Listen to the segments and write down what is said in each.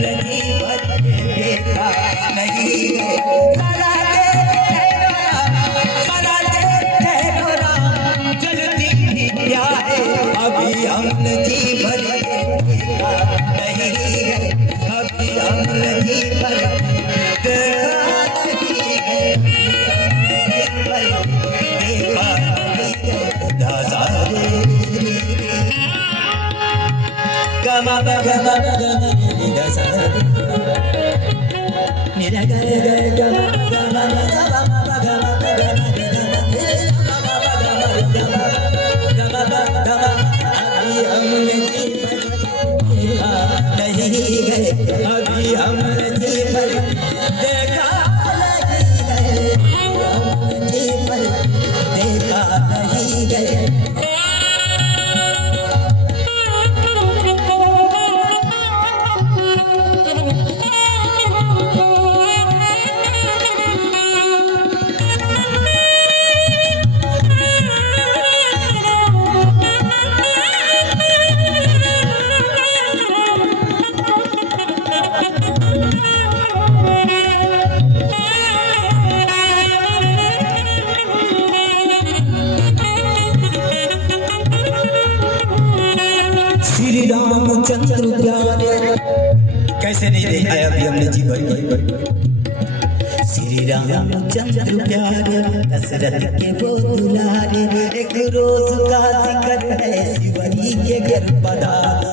अम्ल जी भर के देखा नहीं है। सलाते ठहरो राम जल्दी ही क्या है, अभी अम्ल जी भर के देखा नहीं है, अभी अम्ल जी भर देखा नहीं है, देखा नहीं है। दासारे गमा गमा गमा दासारे निरा गरे गरे गमा गमा गमा गमा गमा गमा अभी अम्ल जी भर देखा नहीं है, अभी अम्ल जी भर देखा नहीं है, अम्ल जी भर देखा नहीं है। श्री रामचंद्र प्यारे कैसे नहीं देखा है अभी हमने जी भर के। श्री रामचंद्र प्यारे दशरथ के वो दुलारे, एक रोज का जिक्र है शिवरी के घर पधारा।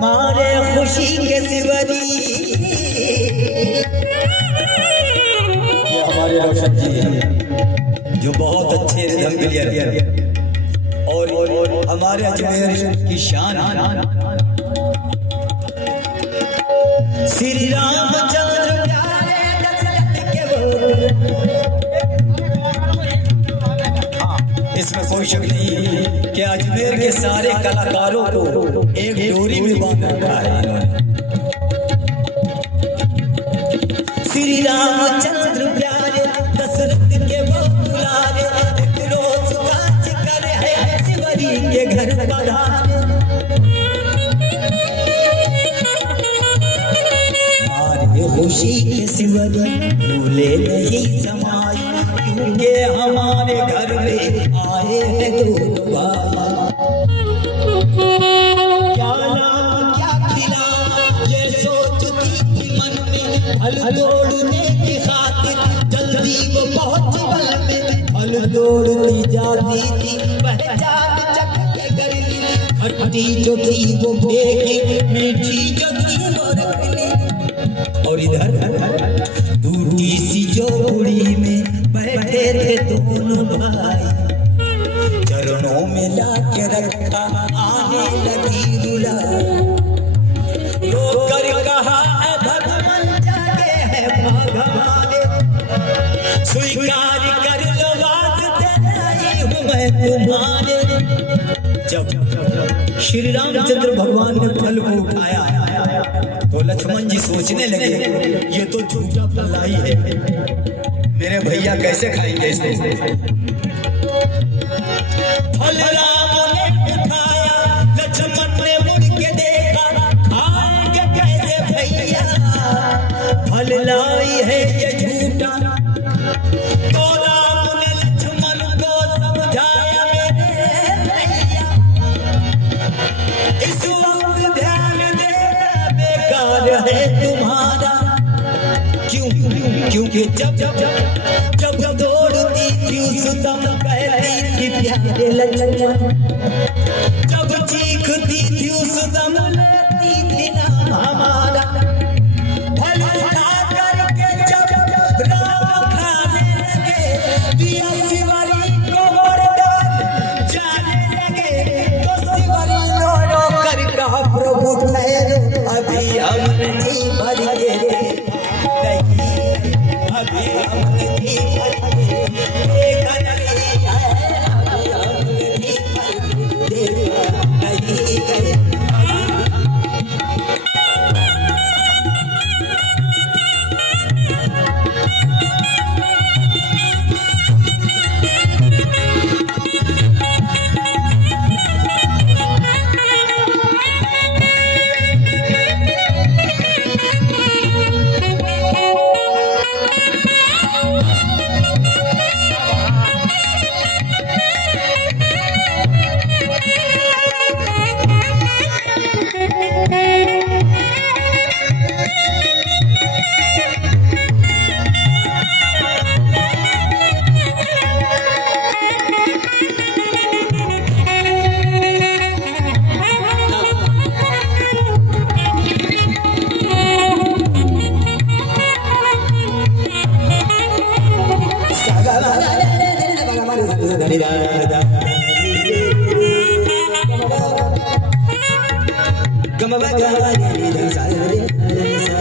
मारे खुशी के शिवरी, ये हमारे रोशन जी हैं जो बहुत अच्छे रिदम प्लेयर हैं और हमारे अजमेर की शान। श्री रामचंद्र प्यारे दशरथ के वो, इसमें कोई शक नहीं कि अजमेर के सारे कलाकारों को एक डोरी में बांध रखा है इन्होंने। श्री रामचंद्र प्यारे दशरथ के वो दुलारे, एक रोज का जिक्र है शिवरी के घर पधारे। हमारे खुशी के शिवरी भूले नहीं समाई, क्योंकि हमारे घर में आए हैं दो भाई। क्या नाम क्या खिलाना ये सोचती थी मन में, फल तोड़ने की खातिर जल्दी वो पहुंच बल में। फल तोड़ती जाती थी पहचान चक के गली, खट्टी जो थी वो फेंकी, मीठी जो थी वो रख ली। और इधर टूटी सी झोपड़ी में बैठे थे दोनों भाई, चरणों में लाके रखा आने लगी रुलाई। रोकर कहा है भगवान जागे है भागाने, स्वीकार कर लो वास्ते नहीं हूँ मैं तुम्हारे। जब श्री रामचंद्र भगवान ने फल को उठाया तो लक्ष्मण जी सोचने लगे ये तो झूठा फलाई है, मेरे भैया कैसे खाएंगे इसको। फल राम ने उठाया, लक्ष्मण ने मुड़ के देखा, खाएंगे कैसे भैया, फल लाई है ये झूठा। तो राम ने लक्ष्मण को समझाया मेरे भैया, इस वक्त ध्यान देना बेकार है तुम्हारा। क्यों? क्योंकि जब दौड़ती थी उस दम कहती थी प्यारे लक्ष्मण, जब चीखती थी उस दम लेती थी नाम हमारा। फल उठा करके जब राम खाने लगे, दिया शिवरी को वरदान जाने लगे, तो शिवरी रो रो कर कहा प्रभु ठहरो, अभी हमने जी भर के अभी हमने जी भर के देखा नहीं है, अभी हमने जी भर के देखा नहीं है। गम बगा रे रे सा रे सा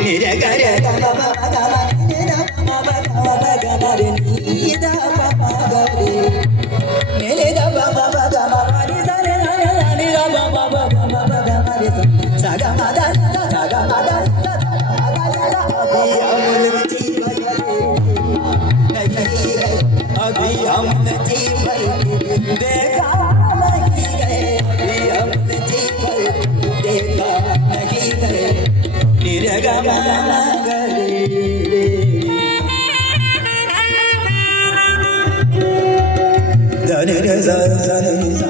रे रे गा रे गा मा मा गा मा रे रे मा मा गा मा रे नी दा मा मा गा रे रे रे दा मा मा गा मा रे सा रे रे रा मा मा गा मा गा मा रे सा गा मा दा सा गा मा दा सा गा गा दा अभी हम जी नहीं है अभी हम जी भर देखा नहीं गए अभी हम जी भर देखा नहीं गए निरगा गरे धन रे सा सा रे सा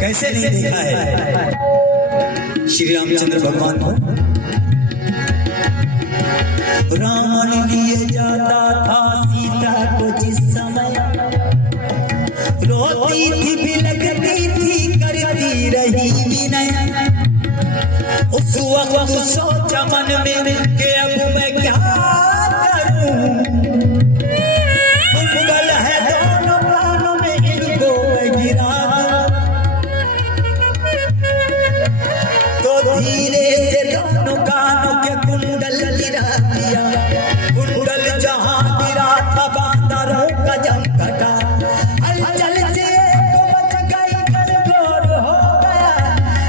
कैसे नहीं देखा है श्री रामचंद्र भगवान को रावण लिए जाता था सीता को जिस समय रोती थी बिलखती थी करती रही विनय उस वक्त सोचा मन में कि अब मैं क्या करूं उंगल है दोनों कानों में इनको मैं गिरा धीरे से दोनों कानों के कुंडल गिरा दिया कुंडल जहां गिरा था बांदरों का जम कटा हलचल से तो मच गई गनगौर हो गया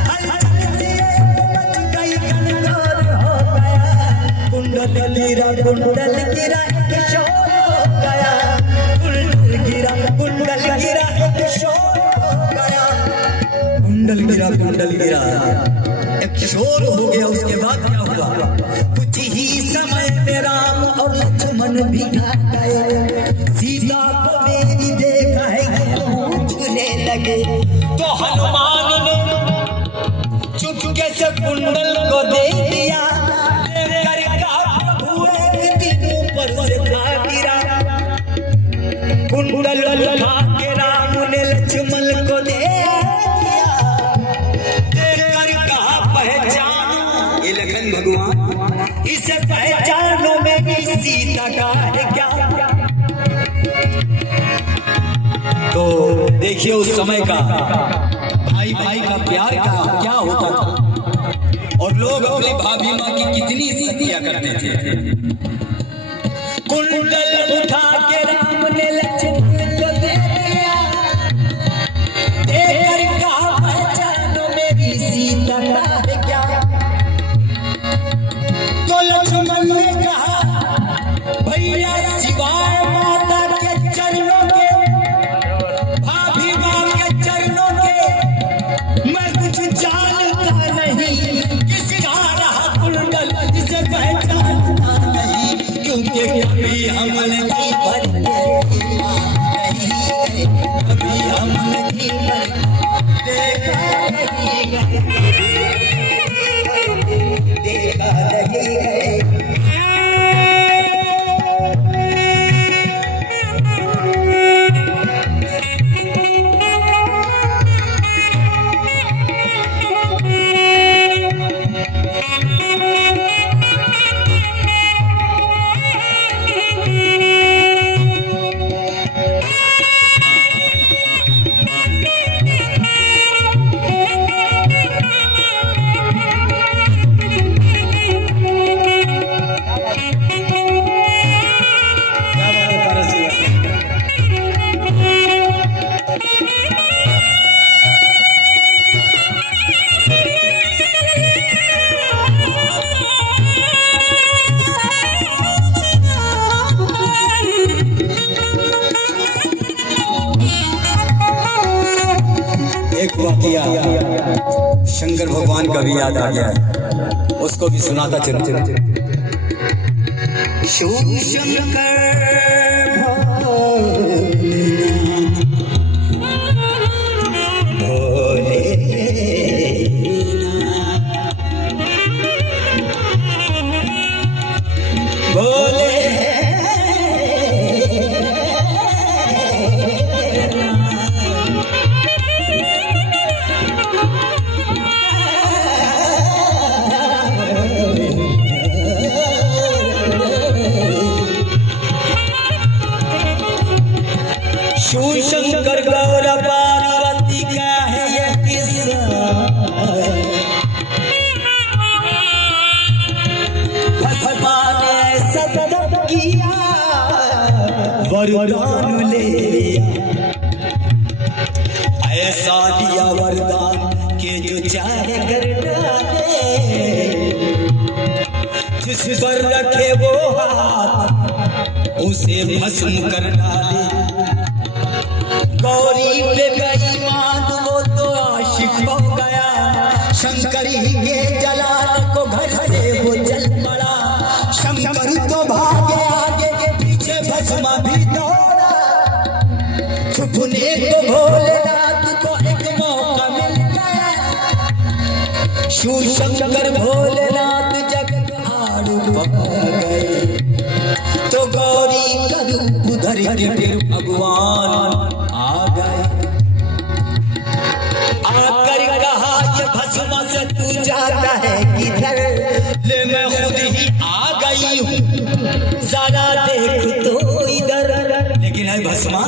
हलचल से तो मच गई गनगौर हो गया कुंडल गिरा एक शोर हो गया कुंडल गिरा एक शोर हो गया कुंडल गिरा एक शोर हो गया उसके बाद क्या हुआ कुछ ही समय में राम और लक्ष्मण भी भाग गए सीता को मेरी देखा है पूछने लगे तो हनुमान ने चुपके से कुंडल को दे दिया प्रभु एक दिन ऊपर से गिरा कुंडल उठा के राम ने लक्ष्मण को दे भगवान इसे पहचानो मेरी सीता का है क्या तो देखिए उस समय का भाई भाई का प्यार का क्या होता था और लोग अपनी भाभी माँ की कितनी इज्जतियां करते थे कुंडल उठा के राम ने लक्ष्मण को दे दिया देखकर कहा पहचानो मेरी सीता का है क्या तो लक्ष्मण ने कहा भैया सिवाय माता के चरणों के भाभी माँ के चरणों के मैं कुछ जानता नहीं किसका रहा कुंडल जिसे पहचानता नहीं क्योंकि कभी हमने की भरते नहीं कभी हमने की भरते देखा नहीं है वाकया शंकर भगवान का भी याद आ गया, उसको भी सुनाता चलो। शिव शंकर भोलेनाथ भोले शिव शंकर गौर पार्वती का है ये किस्सा। भस्मा ने ऐसा तप किया वरदान ले लिया, ऐसा दिया वरदान के जो चाहे कर डाले, जिस पर रखे वो हाथ उसे भस्म कर डाले। गौरी पे गई मात वो तो आशिक हो गया, शंकर ही के जलाल को घर से वो जल पड़ा। शंकर तो भागे आगे पीछे भस्मा भी दौड़ा, छुपने को भोलेनाथ को एक मौका मिल गया। शिव शंकर भोलेनाथ जब आड़ पड़ गए तो गौरी का रूप धर के फिर भगवान आकर कहा ये भस्मा से तू जाता है किधर, ले मैं खुद ही आ गई हूँ जरा देख तो इधर। लेकिन है भस्मा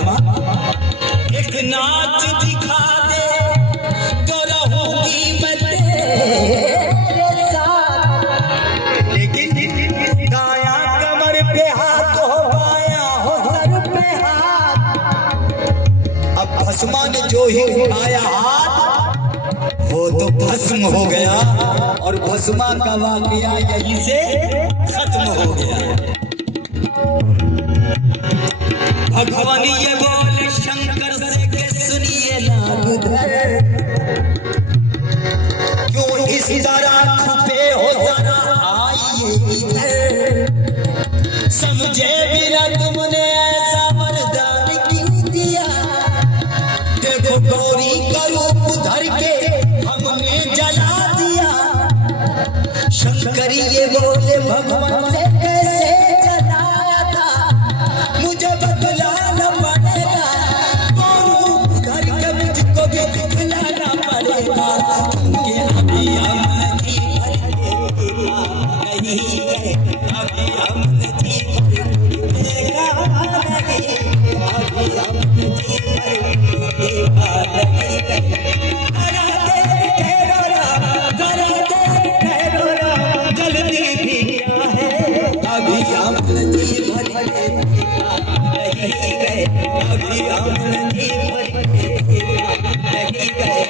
एक नाच दिखा दे तो रहूंगी मैं तेरे साथ। लेकिन दाया कमर पे हाथ हो बाया हो सर पे हाथ। अब भस्मा ने जो ही उठाया हाथ वो तो भस्म हो गया और भस्मा का वाकया यहीं से खत्म हो गया। भगवान ये बोले शंकर से के सुनिए नागधर, क्यों इस तरह छुपे हो जरा आइए इधर। समझे बिना तुमने ऐसा वरदान क्यों दिया, देखो गौरी का रूप धर के हमने जला दिया। शंकर ये बोले भगवान से कैसे जलाया था, मुझे बतलाना पड़ेगा। वो रूप धर के मुझको भी दिखलाना पड़ेगा, क्योंकि अभी हम नहीं भरेगा नहीं, अभी हम नहीं भरेगा नहीं, अभी हम नहीं भरेगा नहीं। अभी हम नहीं गए नहीं गए।